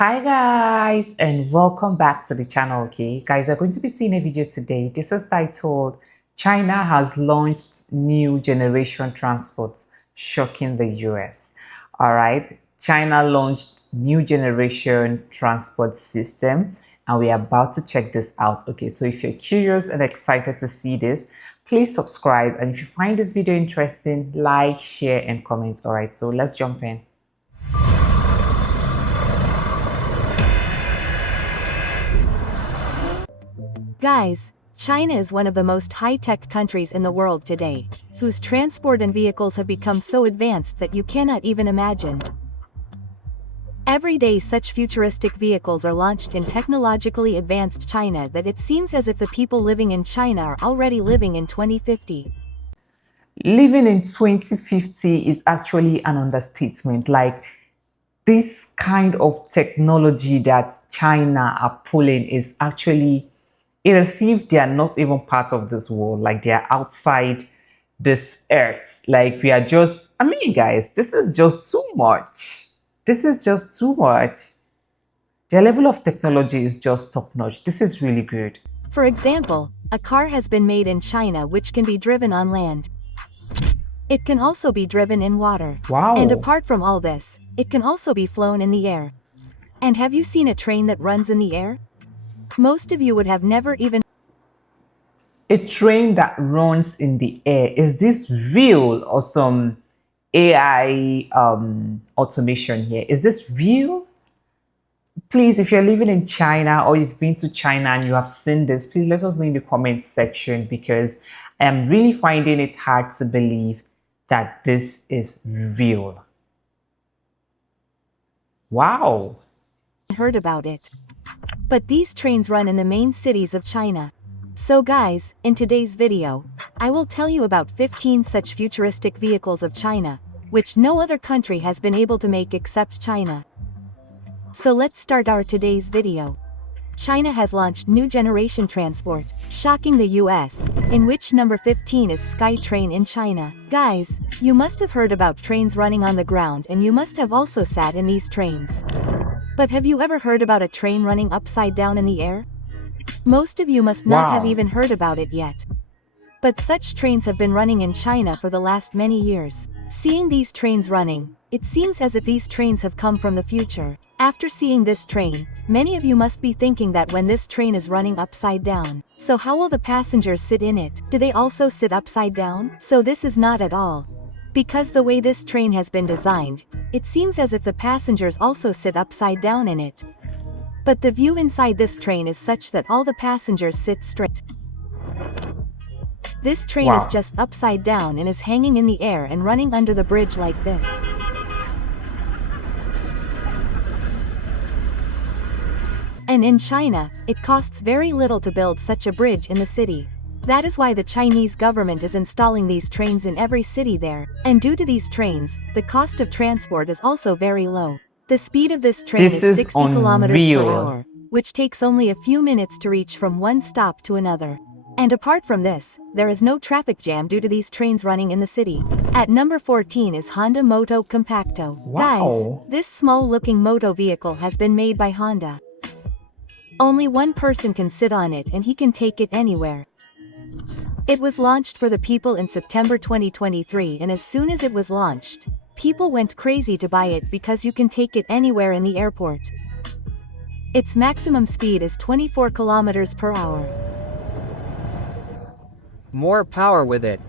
Hi guys, and welcome back to the channel. Okay guys, we're going to be seeing a video today. This is titled China has launched new generation transport shocking the US. All right, China launched new generation transport system and we are about to check this out. Okay, so if you're curious and excited to see this, please subscribe, and if you find this video interesting, like, share and comment. All right, so let's jump in. Guys, China is one of the most high-tech countries in the world today, whose transport and vehicles have become so advanced that you cannot even imagine. Every day such futuristic vehicles are launched in technologically advanced China that it seems as if the people living in China are already living in 2050. Living in 2050 is actually an understatement. Like, this kind of technology that China are pulling is actually, it is as if they are not even part of this world, like they are outside this earth. Like, we are just, I mean guys, this is just too much. This is just too much. Their level of technology is just top notch. This is really good. For example, a car has been made in China which can be driven on land. It can also be driven in water. Wow. And apart from all this, it can also be flown in the air. And have you seen a train that runs in the air? Most of you would have never even. A train that runs in the air. Is this real or some AI automation here? Is this real? Please, if you're living in China or you've been to China and you have seen this, please let us know in the comment section, because I am really finding it hard to believe that this is real. Wow. Heard about it. But these trains run in the main cities of China. So guys, in today's video, I will tell you about 15 such futuristic vehicles of China, which no other country has been able to make except China. So let's start our today's video. China has launched new generation transport, shocking the US, in which number 15 is SkyTrain in China. Guys, you must have heard about trains running on the ground, and you must have also sat in these trains. But have you ever heard about a train running upside down in the air? Most of you must not have even heard about it yet. But such trains have been running in China for the last many years. Seeing these trains running, it seems as if these trains have come from the future. After seeing this train, many of you must be thinking that when this train is running upside down, so how will the passengers sit in it? Do they also sit upside down? So this is not at all. Because the way this train has been designed, it seems as if the passengers also sit upside down in it. But the view inside this train is such that all the passengers sit straight. This train is just upside down and is hanging in the air and running under the bridge like this. And in China, it costs very little to build such a bridge in the city. That is why the Chinese government is installing these trains in every city there. And due to these trains, the cost of transport is also very low. The speed of this train is 60 kilometers per hour, which takes only a few minutes to reach from one stop to another. And apart from this, there is no traffic jam due to these trains running in the city. At number 14 is Honda Moto Compacto. Guys, this small-looking moto vehicle has been made by Honda. Only one person can sit on it and he can take it anywhere. It was launched for the people in September 2023, and as soon as it was launched, people went crazy to buy it because you can take it anywhere in the airport. Its maximum speed is 24 kilometers per hour. More power with it.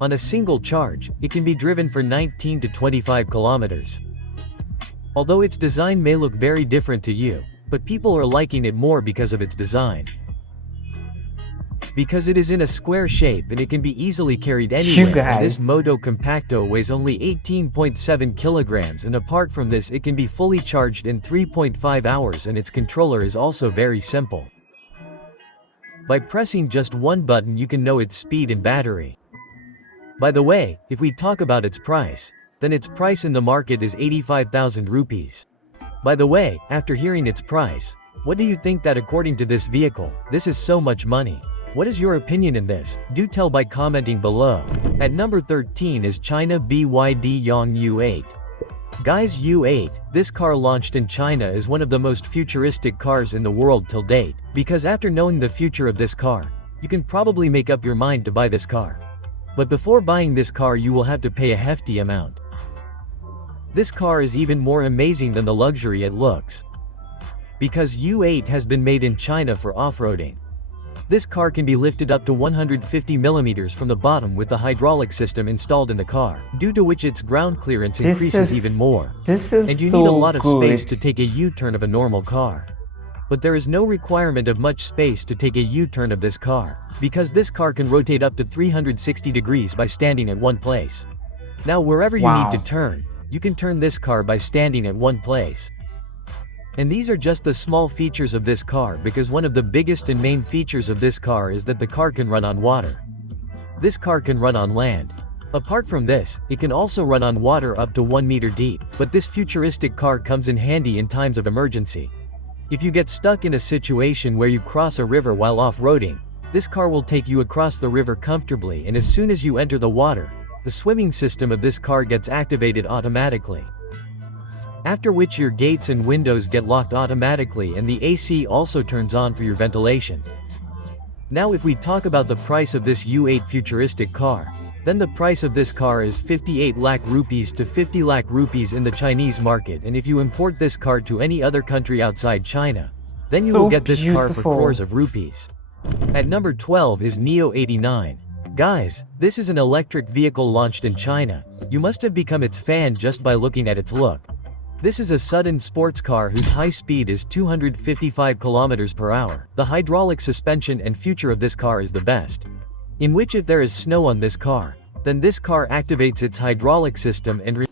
On a single charge, it can be driven for 19 to 25 kilometers. Although its design may look very different to you, but people are liking it more because of its design. Because it is in a square shape and it can be easily carried anywhere, and this Moto Compacto weighs only 18.7 kilograms, and apart from this it can be fully charged in 3.5 hours, and its controller is also very simple. By pressing just one button you can know its speed and battery. By the way, if we talk about its price, then its price in the market is 85,000 rupees. By the way, after hearing its price, what do you think that according to this vehicle, this is so much money? What is your opinion in this? Do tell by commenting below. At number 13 is China BYD Yangwang U8. Guys, U8, this car launched in China is one of the most futuristic cars in the world till date, because after knowing the future of this car, you can probably make up your mind to buy this car. But before buying this car you will have to pay a hefty amount. This car is even more amazing than the luxury it looks. Because U8 has been made in China for off-roading. This car can be lifted up to 150 millimeters from the bottom with the hydraulic system installed in the car, due to which its ground clearance increases even more. And you need a lot of space to take a U-turn of a normal car. But there is no requirement of much space to take a U-turn of this car, because this car can rotate up to 360 degrees by standing at one place. Now wherever you need to turn, you can turn this car by standing at one place. And these are just the small features of this car, because one of the biggest and main features of this car is that the car can run on water. This car can run on land. Apart from this, it can also run on water up to 1 meter deep, but this futuristic car comes in handy in times of emergency. If you get stuck in a situation where you cross a river while off-roading, this car will take you across the river comfortably, and as soon as you enter the water, the swimming system of this car gets activated automatically. After which your gates and windows get locked automatically and the AC also turns on for your ventilation. Now if we talk about the price of this U8 futuristic car, then the price of this car is 58 lakh rupees to 50 lakh rupees in the Chinese market, and if you import this car to any other country outside China, then you will get this car for crores of rupees. At number 12 is Neo 89. Guys, this is an electric vehicle launched in China. You must have become its fan just by looking at its look. This is a sudden sports car whose high speed is 255 kilometers per hour. The hydraulic suspension and future of this car is the best. In which if there is snow on this car, then this car activates its hydraulic system and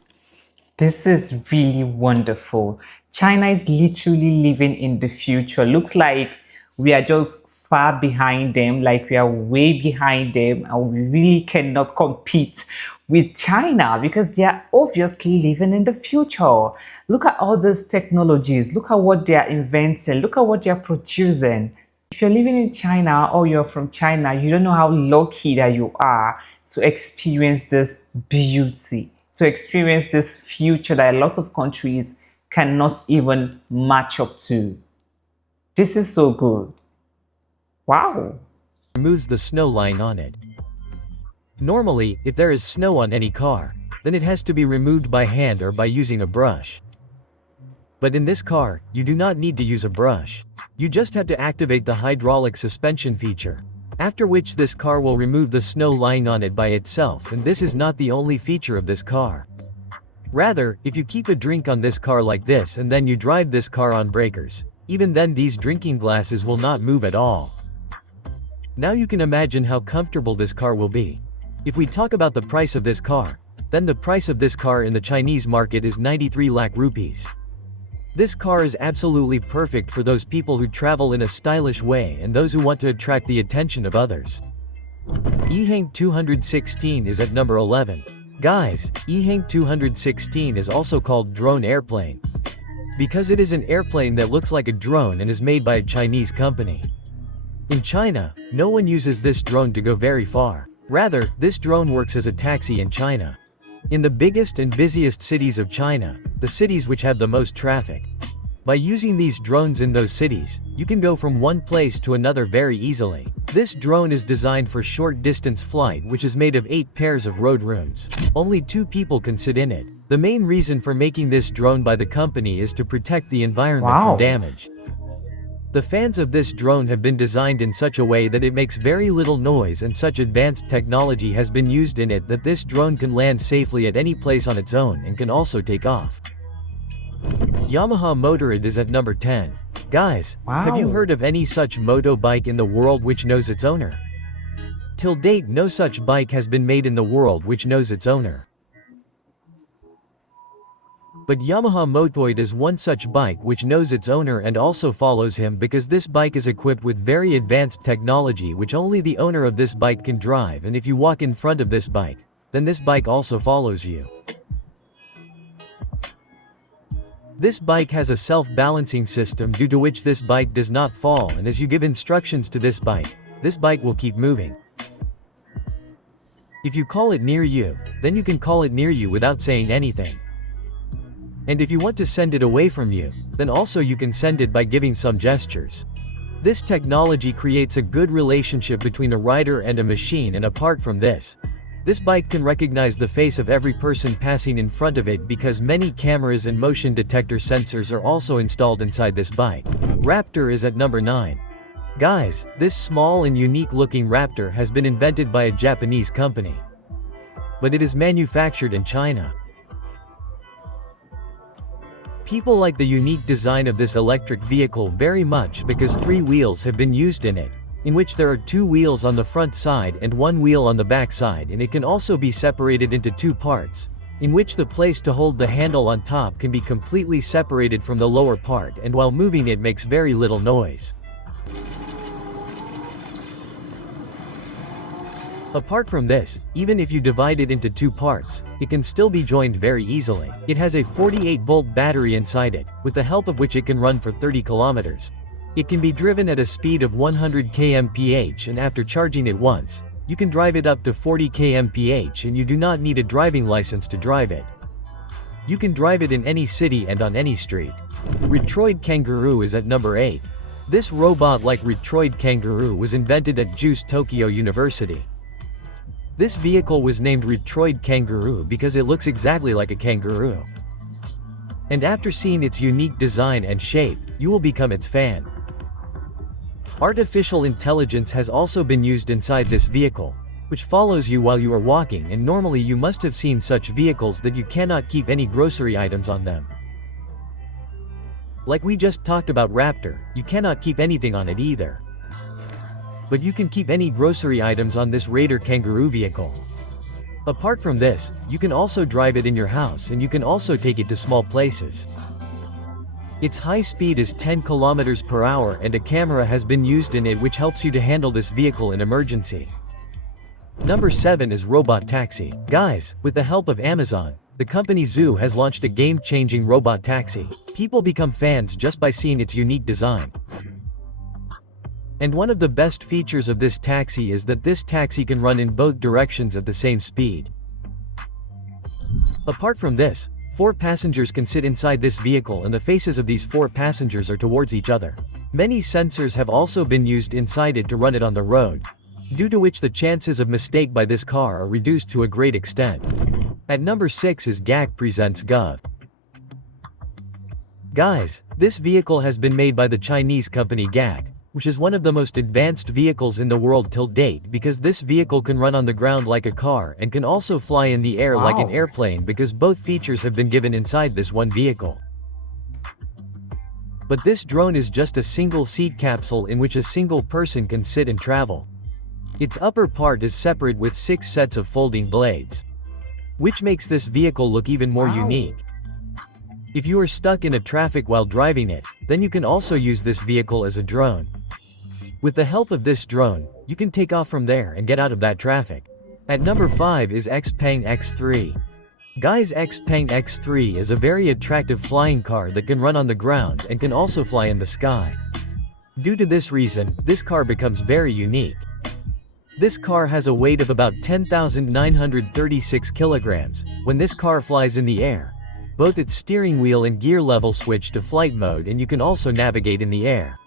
This is really wonderful. China is literally living in the future. Looks like we are just far behind them, like we are way behind them, and we really cannot compete with China because they are obviously living in the future. Look at all these technologies. Look at what they are inventing. Look at what they are producing. If you're living in China or you're from China, you don't know how lucky that you are to experience this beauty, to experience this future that a lot of countries cannot even match up to. This is so good. Wow. Removes the snow line on it. Normally, if there is snow on any car, then it has to be removed by hand or by using a brush. But in this car, you do not need to use a brush. You just have to activate the hydraulic suspension feature. After which this car will remove the snow line on it by itself, and this is not the only feature of this car. Rather, if you keep a drink on this car like this and then you drive this car on breakers, even then these drinking glasses will not move at all. Now you can imagine how comfortable this car will be. If we talk about the price of this car, then the price of this car in the Chinese market is 93 lakh rupees. This car is absolutely perfect for those people who travel in a stylish way and those who want to attract the attention of others. EHang 216 is at number 11. Guys, EHang 216 is also called drone airplane, because it is an airplane that looks like a drone and is made by a Chinese company. In China, no one uses this drone to go very far. Rather, this drone works as a taxi in China. In the biggest and busiest cities of China, the cities which have the most traffic. By using these drones in those cities, you can go from one place to another very easily. This drone is designed for short distance flight, which is made of 8 pairs of road rooms. Only 2 people can sit in it. The main reason for making this drone by the company is to protect the environment from damage. The fans of this drone have been designed in such a way that it makes very little noise, and such advanced technology has been used in it that this drone can land safely at any place on its own and can also take off. Yamaha Motobot is at number 10. Guys, have you heard of any such moto bike in the world which knows its owner? Till date, no such bike has been made in the world which knows its owner. But Yamaha Motobot is one such bike which knows its owner and also follows him, because this bike is equipped with very advanced technology which only the owner of this bike can drive, and if you walk in front of this bike, then this bike also follows you. This bike has a self-balancing system due to which this bike does not fall, and as you give instructions to this bike will keep moving. If you call it near you, then you can call it near you without saying anything. And if you want to send it away from you, then also you can send it by giving some gestures. This technology creates a good relationship between a rider and a machine, and apart from this bike can recognize the face of every person passing in front of it because many cameras and motion detector sensors are also installed inside this bike. Raptor is at number 9. Guys, this small and unique looking Raptor has been invented by a Japanese company, but it is manufactured in China. People like the unique design of this electric vehicle very much because 3 wheels have been used in it, in which there are 2 wheels on the front side and 1 wheel on the back side, and it can also be separated into 2 parts, in which the place to hold the handle on top can be completely separated from the lower part, and while moving it makes very little noise. Apart from this, even if you divide it into 2 parts, it can still be joined very easily. It has a 48-volt battery inside it, with the help of which it can run for 30 kilometers. It can be driven at a speed of 100 km/h, and after charging it once, you can drive it up to 40 km/h, and you do not need a driving license to drive it. You can drive it in any city and on any street. Retroid Kangaroo is at number 8. This robot-like Retroid Kangaroo was invented at Zoox Tokyo University. This vehicle was named Retroid Kangaroo because it looks exactly like a kangaroo. And after seeing its unique design and shape, you will become its fan. Artificial intelligence has also been used inside this vehicle, which follows you while you are walking, and normally you must have seen such vehicles that you cannot keep any grocery items on them. Like we just talked about Raptor, you cannot keep anything on it either. But you can keep any grocery items on this Retroid Kangaroo vehicle. Apart from this, you can also drive it in your house, and you can also take it to small places. Its high speed is 10 km/h, and a camera has been used in it which helps you to handle this vehicle in emergency. Number 7 is robotaxi. Guys, with the help of Amazon, the company Zoox has launched a game-changing robotaxi. People become fans just by seeing its unique design. And one of the best features of this taxi is that this taxi can run in both directions at the same speed. Apart from this, 4 passengers can sit inside this vehicle, and the faces of these 4 passengers are towards each other. Many sensors have also been used inside it to run it on the road, due to which the chances of mistake by this car are reduced to a great extent. At number 6 is GAC presents GOVE. Guys, this vehicle has been made by the Chinese company GAC, which is one of the most advanced vehicles in the world till date, because this vehicle can run on the ground like a car and can also fly in the air like an airplane, because both features have been given inside this one vehicle. But this drone is just a single seat capsule in which a single person can sit and travel. Its upper part is separate with 6 sets of folding blades, which makes this vehicle look even more unique. If you are stuck in a traffic while driving it, then you can also use this vehicle as a drone. With the help of this drone, you can take off from there and get out of that traffic. At number 5 is XPeng X3. Guys, XPeng X3 is a very attractive flying car that can run on the ground and can also fly in the sky. Due to this reason, this car becomes very unique. This car has a weight of about 10,936 kilograms. When this car flies in the air, both its steering wheel and gear level switch to flight mode, and you can also navigate in the air.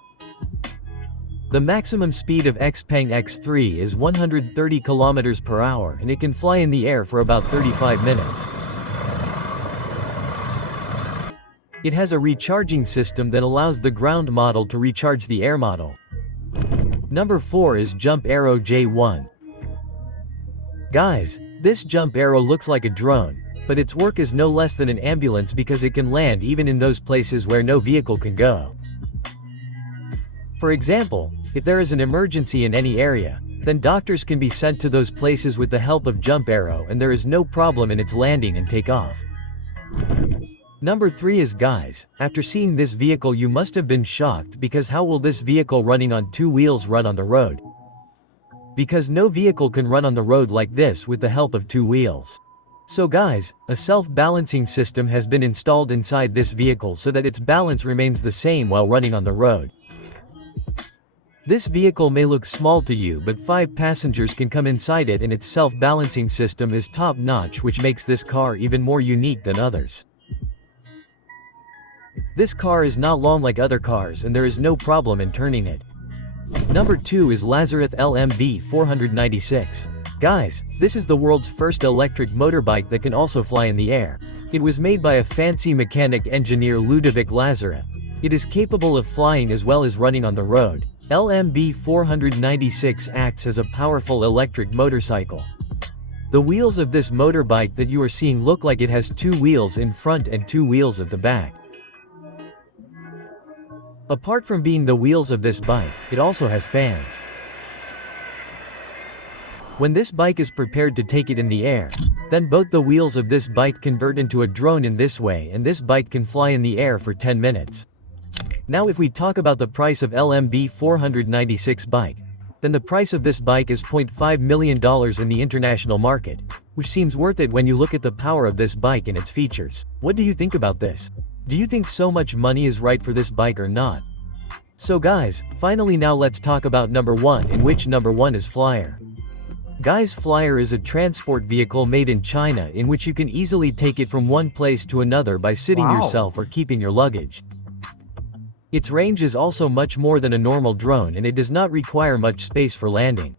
The maximum speed of XPeng X3 is 130 km/h, and it can fly in the air for about 35 minutes. It has a recharging system that allows the ground model to recharge the air model. Number 4 is Jump Aero J1. Guys, this Jump Aero looks like a drone, but its work is no less than an ambulance because it can land even in those places where no vehicle can go. For example, if there is an emergency in any area, then doctors can be sent to those places with the help of Jump Aero, and there is no problem in its landing and takeoff. Number 3 is guys, after seeing this vehicle you must have been shocked, because how will this vehicle running on 2 wheels run on the road? Because no vehicle can run on the road like this with the help of 2 wheels. So guys, a self-balancing system has been installed inside this vehicle so that its balance remains the same while running on the road. This vehicle may look small to you, but 5 passengers can come inside it, and its self-balancing system is top-notch, which makes this car even more unique than others. This car is not long like other cars and there is no problem in turning it. Number 2 is Lazareth LMV496. Guys, this is the world's first electric motorbike that can also fly in the air. It was made by a fancy mechanic engineer Ludovic Lazareth. It is capable of flying as well as running on the road. LMV496 acts as a powerful electric motorcycle. The wheels of this motorbike that you are seeing look like it has 2 wheels in front and 2 wheels at the back. Apart from being the wheels of this bike, it also has fans. When this bike is prepared to take it in the air, then both the wheels of this bike convert into a drone in this way and this bike can fly in the air for 10 minutes. Now if we talk about the price of LMB 496 bike, then the price of this bike is $0.5 million in the international market, which seems worth it when you look at the power of this bike and its features. What do you think about this? Do you think so much money is right for this bike or not? So guys, finally now let's talk about number 1, in which number 1 is Flyer. Guys, Flyer is a transport vehicle made in China in which you can easily take it from one place to another by sitting yourself or keeping your luggage. Its range is also much more than a normal drone and it does not require much space for landing.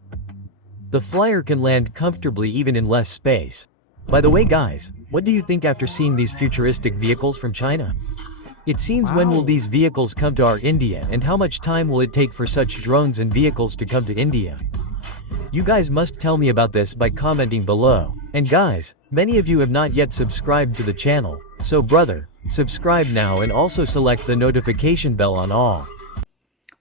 The Flyer can land comfortably even in less space. By the way guys, what do you think after seeing these futuristic vehicles from China? It seems when will these vehicles come to our India and how much time will it take for such drones and vehicles to come to India? You guys must tell me about this by commenting below. And guys, many of you have not yet subscribed to the channel, so brother, subscribe now and also select the notification bell on all.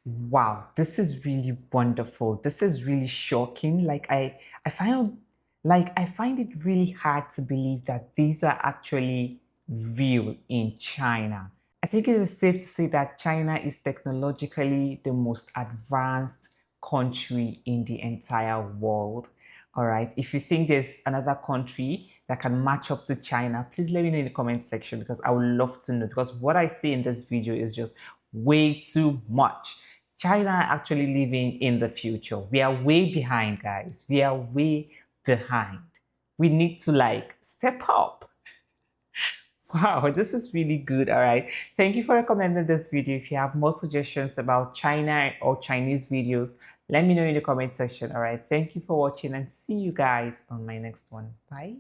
Wow, this is really wonderful. This is really shocking. I find it really hard to believe that these are actually real in China. I think it is safe to say that China is technologically the most advanced country in the entire world. All right, if you think there's another country that can match up to China, please let me know in the comment section because I would love to know, because what I see in this video is just way too much. China actually living in the future. We are way behind, guys. We are way behind. We need to step up. Wow, this is really good. All right, thank you for recommending this video. If you have more suggestions about China or Chinese videos, let me know in the comment section. All right, thank you for watching and see you guys on my next one. Bye.